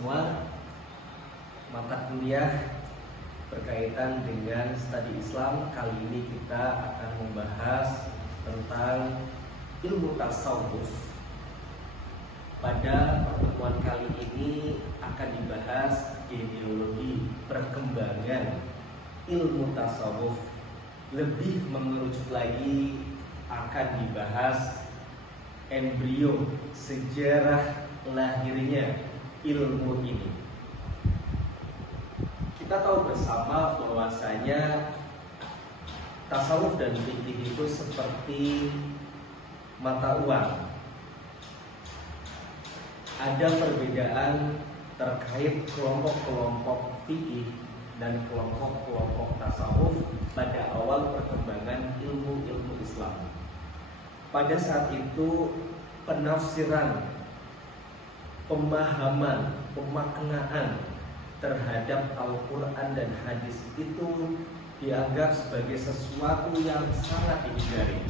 semua, mata kuliah berkaitan dengan studi Islam. Kali ini kita akan membahas tentang ilmu tasawuf. Pada pertemuan kali ini akan dibahas genealogi perkembangan ilmu tasawuf. Lebih mengerucut lagi akan dibahas embrio sejarah lahirnya ilmu ini. Kita tahu bersama bahwasanya tasawuf dan fikih itu seperti mata uang. Ada perbedaan terkait kelompok-kelompok fikih dan kelompok-kelompok tasawuf pada awal perkembangan ilmu-ilmu Islam. Pada saat itu penafsiran, pemahaman, pemaknaan terhadap Al-Quran dan hadis itu dianggap sebagai sesuatu yang sangat dihindari.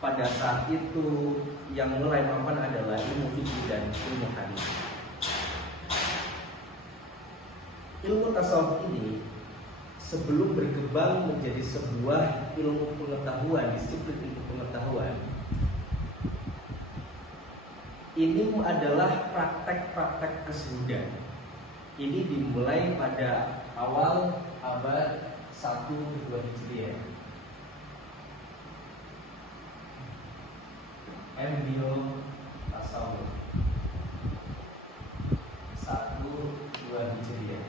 Pada saat itu yang mulai mapan adalah ilmu fikih dan ilmu hadis. Ilmu tasawuf ini sebelum berkembang menjadi sebuah ilmu pengetahuan, disiplin ilmu pengetahuan, ini adalah praktek-praktek kesudahan. Ini dimulai pada awal abad 1-2 Hijriah. Embrio tasawuf 1-2 Hijriah.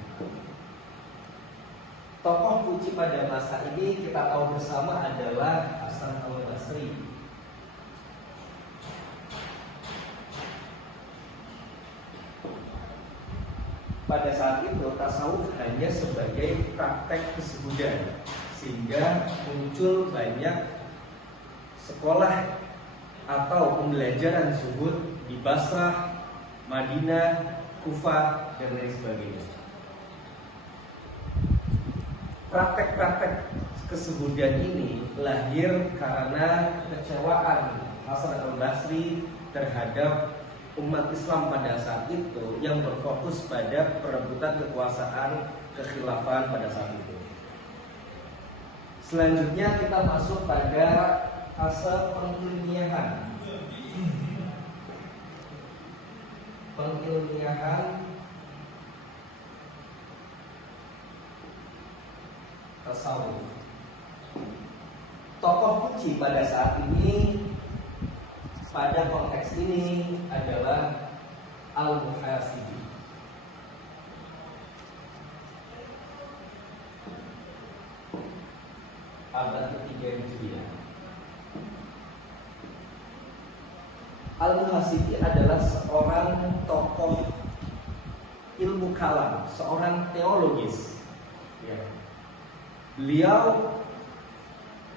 Tokoh kunci pada masa ini kita tahu bersama adalah Hasan al-Basri. Pada saat itu tasawuf hanya sebagai praktek kesudahan, sehingga muncul banyak sekolah atau pembelajaran zuhud di Basrah, Madinah, Kufah, dan lain sebagainya. Praktek-praktek kesuhudan ini lahir karena kecewaan Hasan al-Basri terhadap umat Islam pada saat itu yang berfokus pada perebutan kekuasaan kekhilafan pada saat itu. Selanjutnya kita masuk pada fase pengilmiahan. Pengilmiahan tasawuf. Tokoh kunci pada saat ini, pada konteks ini adalah Al-Muhasibi. Abad ketiga Hijriah. Al-Muhasibi adalah seorang tokoh ilmu kalam, seorang teologis. Beliau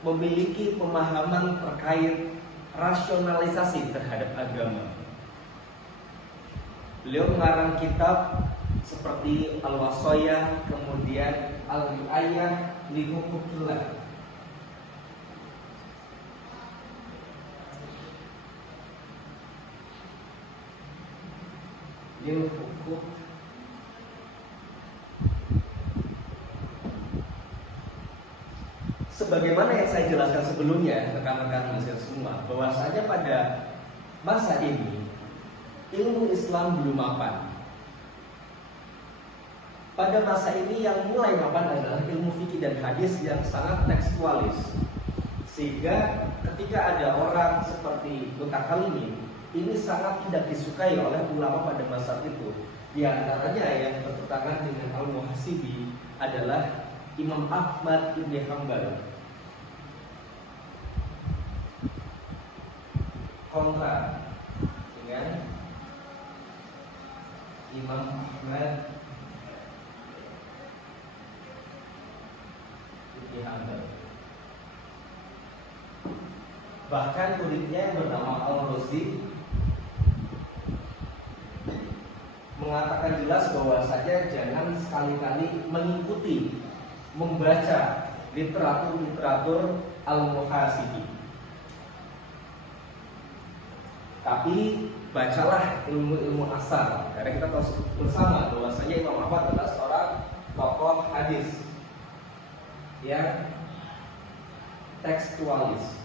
memiliki pemahaman terkait rasionalisasi terhadap agama. Beliau mengarang kitab seperti Al-Wasayah, kemudian Al-Ri'ayah li Huquqillah. Lil Huquq. Sebagaimana yang saya jelaskan sebelumnya, rekan-rekan mahasiswa semua, bahwasanya pada masa ini ilmu Islam belum mapan. Pada masa ini yang mulai mapan adalah ilmu fikih dan hadis yang sangat tekstualis. Sehingga ketika ada orang seperti Mutakallimin, ini sangat tidak disukai oleh ulama pada masa itu. Di antaranya yang bertentangan dengan Al-Muhasibi adalah Imam Ahmad bin Hanbal. Kontra dengan Imam Ahmad bin Hanbal. Bahkan muridnya yang bernama Al-Razi mengatakan jelas bahwasanya jangan sekali-kali mengikuti membaca literatur-literatur Al-Muhasibi. Tapi bacalah ilmu-ilmu asal, karena kita tahu bersama bahwasanya Imam Ahmad adalah seorang tokoh hadis yang tekstualis.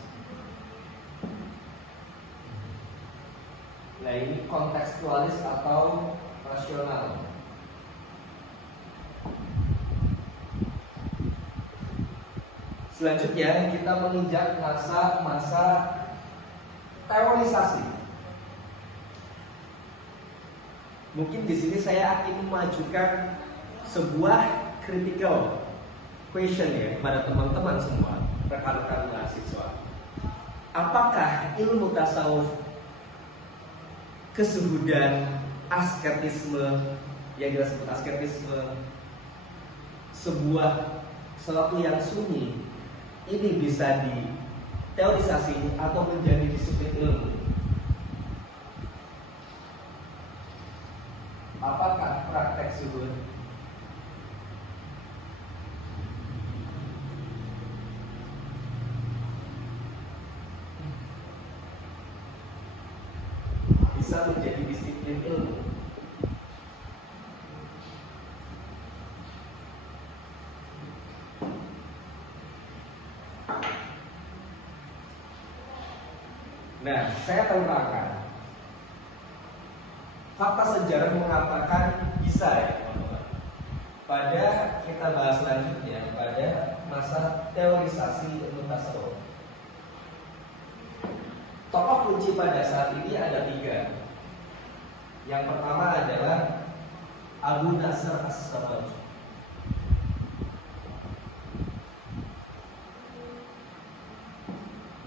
Nah, ini kontekstualis atau rasional. Selanjutnya kita menginjak masa teorisasi. Mungkin di sini saya akan memajukan sebuah critical question ya kepada teman-teman semua, rekan-rekan mahasiswa. Apakah ilmu tasawuf, kesuhudan, asketisme, yang kita sebut asketisme, sesuatu yang sunyi, ini bisa diteorisasi atau menjadi disiplin ilmu? Apakah praktek zuhud bisa menjadi disiplin ilmu? Nah, saya akan terangkan. Fakta sejarah mengatakan bisa ya, teman-teman. Pada kita bahas selanjutnya pada masa teorisasi ilmu tasawuf. Tokoh kunci pada saat ini ada 3. Yang pertama adalah Abu Nasr As-Sabaj.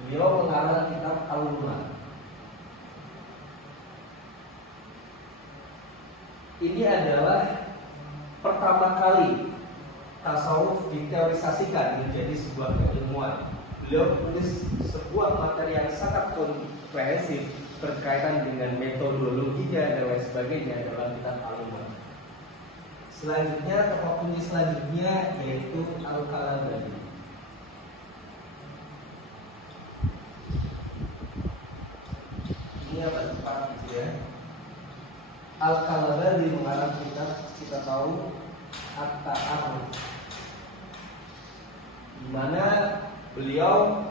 Beliau mengarang kitab Al-Lumah. Ini adalah pertama kali tasawuf diteorisasikan menjadi sebuah keilmuan. Beliau menulis sebuah materi yang sangat komprehensif berkaitan dengan metodologinya dan lain sebagainya dalam kitab Al-Lumah. Selanjutnya, tokoh kunci selanjutnya yaitu Al-Kalabari. Ini apa Pak gitu ya? Al-Kalabari mengarang kitab kita tahu At-Ta'aruf, di mana beliau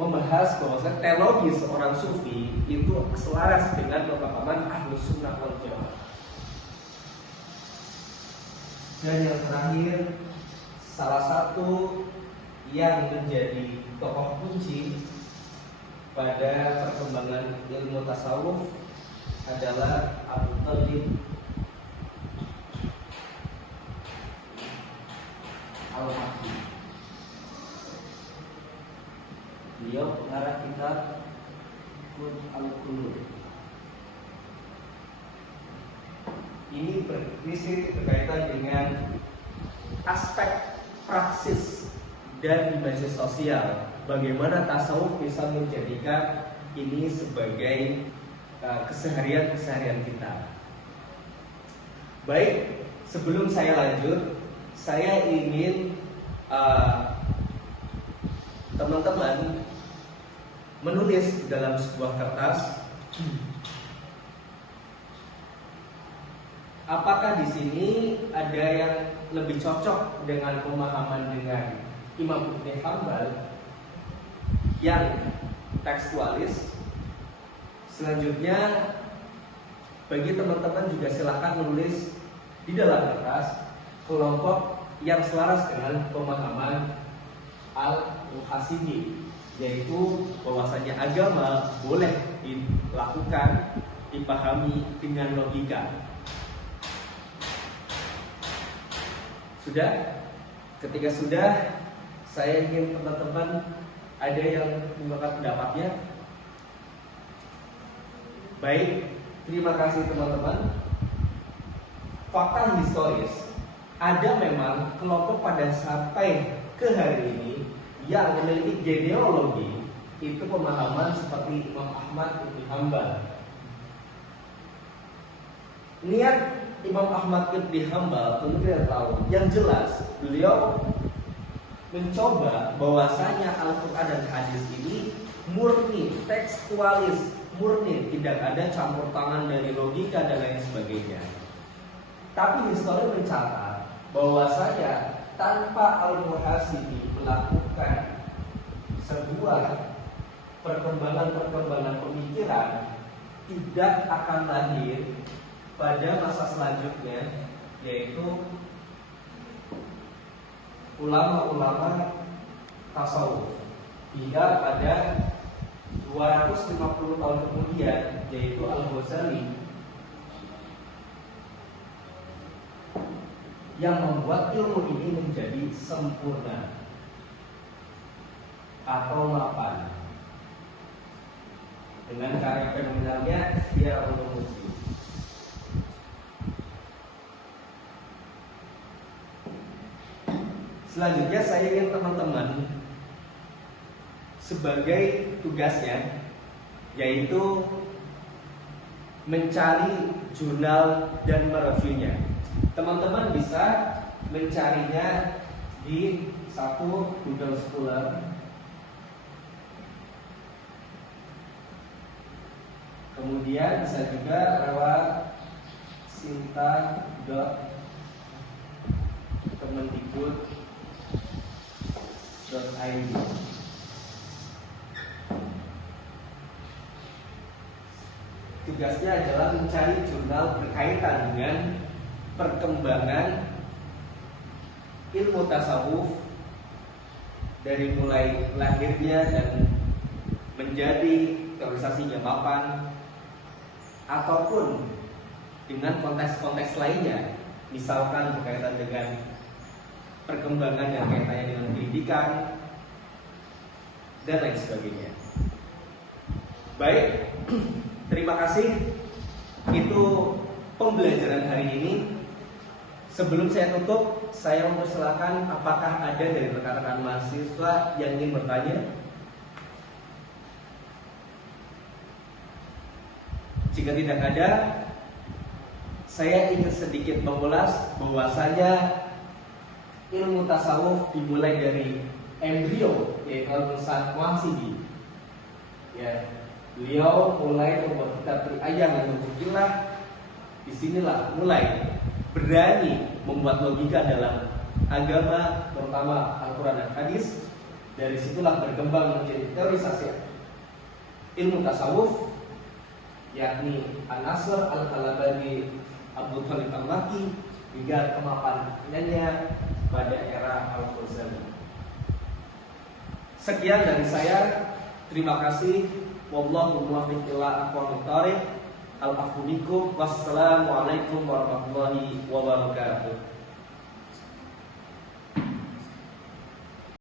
membahas bahwa teologi seorang sufi itu selaras dengan pemahaman Ahlus Sunnah wal Jamaah. Dan yang terakhir, salah satu yang menjadi tokoh kunci pada perkembangan ilmu tasawuf adalah Abu Talib Al-Mahdi. Beliau pengarang kitab Qud Al-Qulub. Ini berkaitan dengan aspek praksis dan dimensi sosial. Bagaimana tasawuf bisa menjadikan ini sebagai keseharian kita. Baik, sebelum saya lanjut, saya ingin teman-teman menulis dalam sebuah kertas. Apakah di sini ada yang lebih cocok dengan pemahaman dengan Imam Ibn Hanbal yang tekstualis? Selanjutnya, bagi teman-teman juga silakan menulis di dalam kertas kelompok yang selaras dengan pemahaman Al-Muhasibi, yaitu bahwasanya agama boleh dilakukan, dipahami dengan logika. Sudah? Ketika sudah, saya ingin teman-teman ada yang mengungkapkan pendapatnya. Baik, terima kasih teman-teman. Fakta historis, ada memang kelompok pada sampai ke hari ini yang memiliki genealogi itu pemahaman seperti Imam Ahmad bin Hanbal. Niat Imam Ahmad bin Hanbal tentu kita tahu. Yang jelas beliau mencoba bahwasanya Al-Quran dan hadis ini murni, tekstualis, murni, tidak ada campur tangan dari logika dan lain sebagainya. Tapi histori mencatat bahwasanya tanpa Al-Muhasibi melakukan sebuah perkembangan pemikiran, tidak akan lahir pada masa selanjutnya, yaitu ulama-ulama tasawuf. Hingga pada 250 tahun kemudian, yaitu Al-Ghazali yang membuat ilmu ini menjadi sempurna atau mapan dengan karya fenomenalnya Ihya Ulumuddin. Selanjutnya saya ingin teman-teman sebagai tugasnya yaitu mencari jurnal dan mereviewnya. Teman-teman bisa mencarinya di satu Google Scholar, kemudian bisa juga lewat sinta.kemendikbud.id. Tugasnya adalah mencari jurnal berkaitan dengan perkembangan ilmu tasawuf dari mulai lahirnya dan menjadi teorisasinya mapan, ataupun dengan konteks-konteks lainnya, misalkan berkaitan dengan perkembangan yang kaitannya dengan pendidikan dan lain sebagainya. Baik, terima kasih. Itu pembelajaran hari ini. Sebelum saya tutup, saya mempersilakan apakah ada dari rekan-rekan mahasiswa yang ingin bertanya. Jika tidak ada, saya ingin sedikit mengulas bahwasanya ilmu tasawuf dimulai dari embrio, yaitu Al-Muhasibi. Ya, beliau mulai membuat kitab Ri'ayah dan Muqillah. Disinilah mulai berani membuat logika dalam agama, terutama Al-Quran dan Hadis. Dari situlah berkembang menjadi teorisasi ilmu tasawuf, yakni An-Nasr, Al-Kalabani, Abu Thalib Al-Makki, hingga kemapanannya pada era Al-Ghazali. Sekian dari saya. Terima kasih. Wallahu muwaffiq ila aqwamit thariq. Al-afunikum. Wassalamualaikum warahmatullahi wabarakatuh.